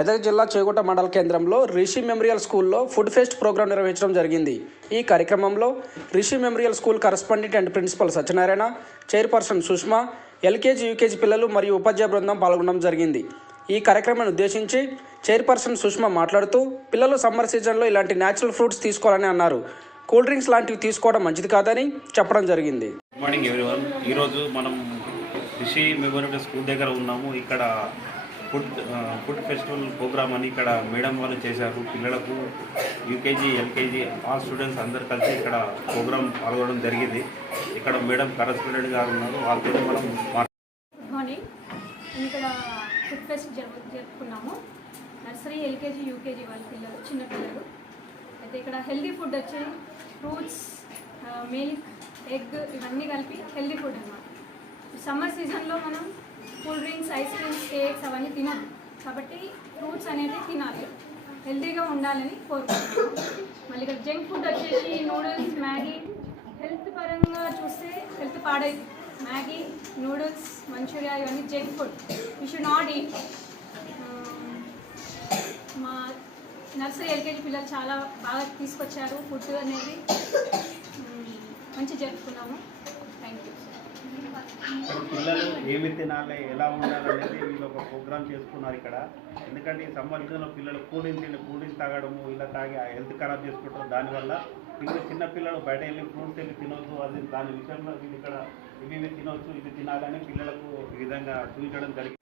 మెదక్ జిల్లా చేగుంట మండల కేంద్రంలో రిషి మెమోరియల్ స్కూల్లో ఫుడ్ ఫెస్ట్ ప్రోగ్రాం నిర్వహించడం జరిగింది. ఈ కార్యక్రమంలో Rishi memorial school correspondent and principal Satyanarayana, chairperson Sushma, LKG UKG పిల్లలు మరియు ఉపాధ్యాయ బృందం పాల్గొనడం జరిగింది. ఈ కార్యక్రమాన్ని ఉద్దేశించి చైర్పర్సన్ సుష్మా మాట్లాడుతూ పిల్లలు సమ్మర్ సీజన్లో ఇలాంటి న్యాచురల్ ఫ్రూట్స్ తీసుకోవాలని అన్నారు. కూల్ డ్రింక్స్ లాంటివి తీసుకోవడం మంచిది కాదని చెప్పడం జరిగింది. Good morning everyone. ఈరోజు మనం రిషి మెమోరియల్ స్కూల్ దగ్గర ఉన్నాము. ఇక్కడ ఫుడ్ ఫెస్టివల్ ప్రోగ్రామ్ అని ఇక్కడ మేడం వాళ్ళు చేశారు. పిల్లలకు యూకేజీ ఎల్కేజీ ఆ స్టూడెంట్స్ అందరు కలిసి ఇక్కడ ప్రోగ్రామ్ పాల్గొనడం జరిగింది. ఇక్కడ మేడం కరస్పాండెంట్ గారు ఉన్నారు, వాళ్ళతో మనం గుడ్ మార్నింగ్. ఇక్కడ ఫుడ్ ఫెస్ట్ జరుపుకున్నాము. నర్సరీ ఎల్కేజీ యూకేజీ వాళ్ళ పిల్లలు, చిన్న పిల్లలు అయితే ఇక్కడ హెల్దీ ఫుడ్ వచ్చి ఫ్రూట్స్, మిల్క్, ఎగ్ ఇవన్నీ కలిపి హెల్దీ ఫుడ్ అన్నమాట. సమ్మర్ సీజన్లో మనం cool drinks, ice creams, cakes అవన్నీ తినదు కాబట్టి ఫ్రూట్స్ అనేది తినాలి, హెల్తీగా ఉండాలని కోరుకుంటున్నాం. మళ్ళీ ఇక్కడ జంక్ ఫుడ్ వచ్చేసి నూడిల్స్, మ్యాగీ హెల్త్ పరంగా చూస్తే హెల్త్ పాడైంది. మ్యాగీ, నూడిల్స్, మంచూరియా ఇవన్నీ junk food, you should not eat. మా నర్సరీ ఎల్కేజీ పిల్లలు చాలా బాగా తీసుకొచ్చారు. ఫుడ్ అనేది మంచి జరుపుకున్నాము. Thank you. పిల్లలు ఏమి తినాలి, ఎలా ఉండాలనేది వీళ్ళు ఒక ప్రోగ్రామ్ చేసుకున్నారు ఇక్కడ. ఎందుకంటే ఈ సమ్మర్ సీజన్లో పిల్లలు కూల్ డ్రింక్స్ తాగడము, ఇలా తాగి హెల్త్ ఖరాబ్ చేసుకుంటారు. దానివల్ల పిల్లలు చిన్న పిల్లలు బయట వెళ్ళి ఫ్రూట్స్ వెళ్ళి తినొచ్చు, అది దాని విషయంలో వీళ్ళు ఇక్కడ ఇవి తినొచ్చు, ఇది తినాలని పిల్లలకు ఈ విధంగా చూపించడం జరిగింది.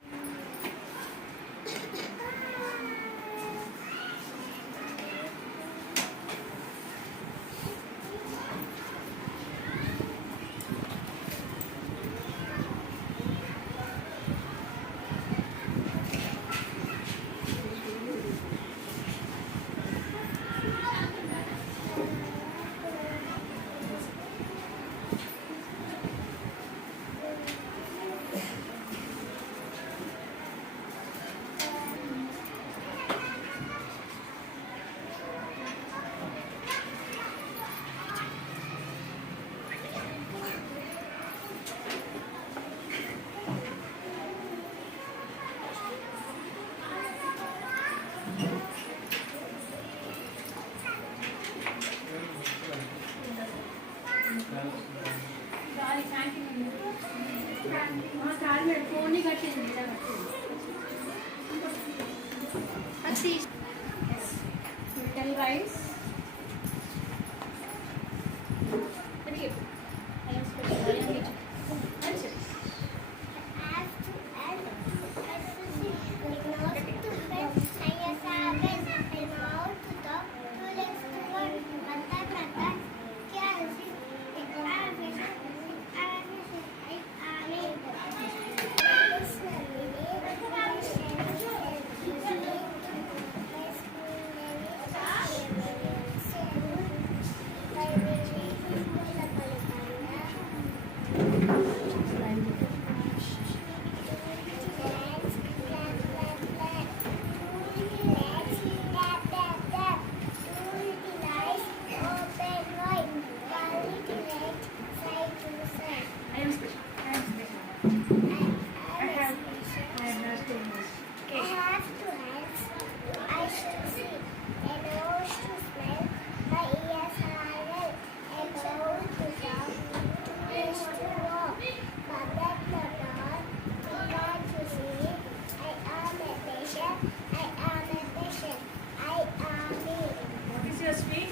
Rice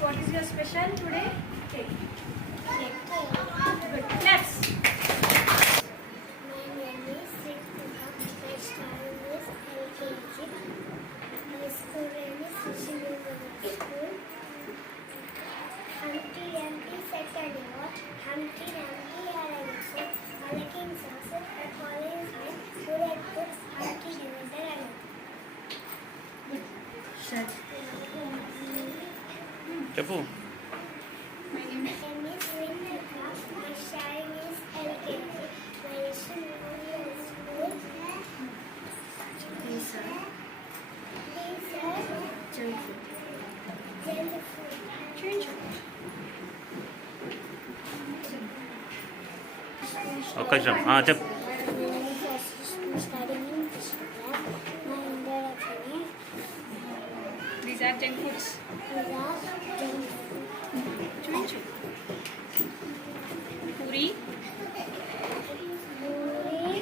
What is your special today? Cake. Good. Let's. My name is Siddharth. My study is LKG. My school name is Rishi Memorial School. Humpty Dumpty sat on a rock. Humpty Dumpty had a whistle. A licking saucer, a falling sign. Who had put Humpty Dumpty on a Shut. చెప్పు. My name is Vinnika. My study is LKG. My Rishi Memorial School. Pizza. Junk food. Change. ఒక్క నిమిషం చెప్పు. studying in Krishna. My introduction is these are junk foods. చూపించు. పూరి, రోటీ,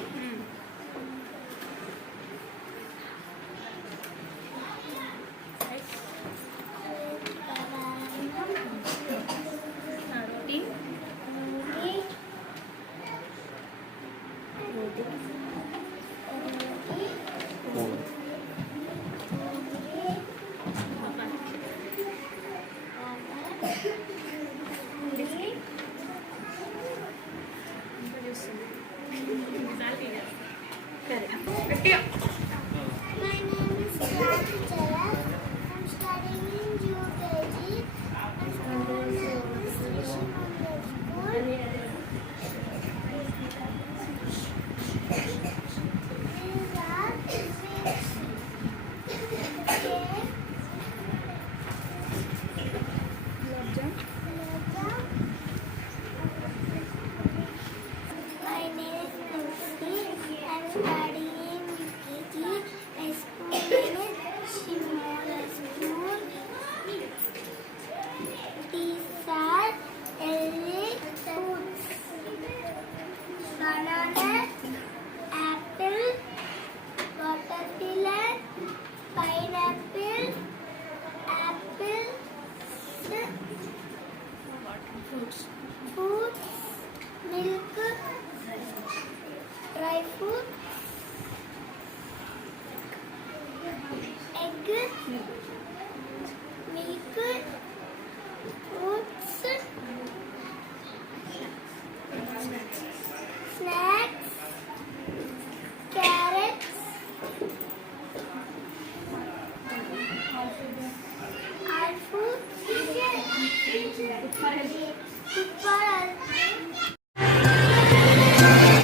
biscuit. ఇంకా చూస్తుంది. గట్టిగా. My name is Rati Charan. I'm studying in UKG. My school name is Rishi Memorial School. These are sweets, cake, gulab jam. My name is Nancy. I'm studying in UKG. My school name is Shimola School. These are healthy foods: banana, apple, watermelon, pineapple, apple, fruits, milk, dry fruit, egg, milk, fruits, snacks, carrots, all fruits, Good for health.